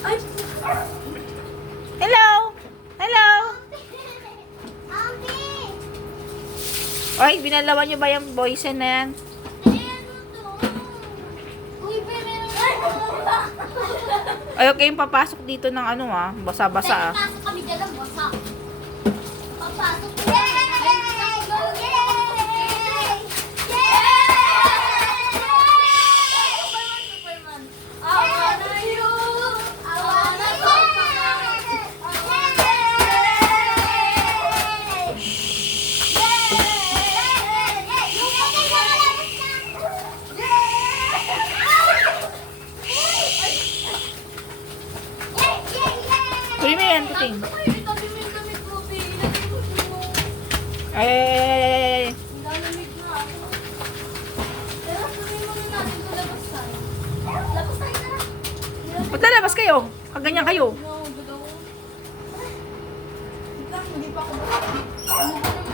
Ay! Hello! Hello! Oy, binalawan nyo ba yung boysen na yan? Ay, okay yung papasok dito ng ano basa-basa Pasok kami dyan ang basa. Papasok ko. Superman. I wanna you. I wanna go. Tuloy mo yan, Tuting. Itabi mo yung damit mo, Bi. Ilagay mo mo. Ay! Lalamig na ako. Pero sabihin mo na natin kung labas tayo. Labas tayo, tara. Ba't lalabas kayo? Kaganyan kayo. No, gulo. Wait lang, hindi pa ako basta. Ano ba naman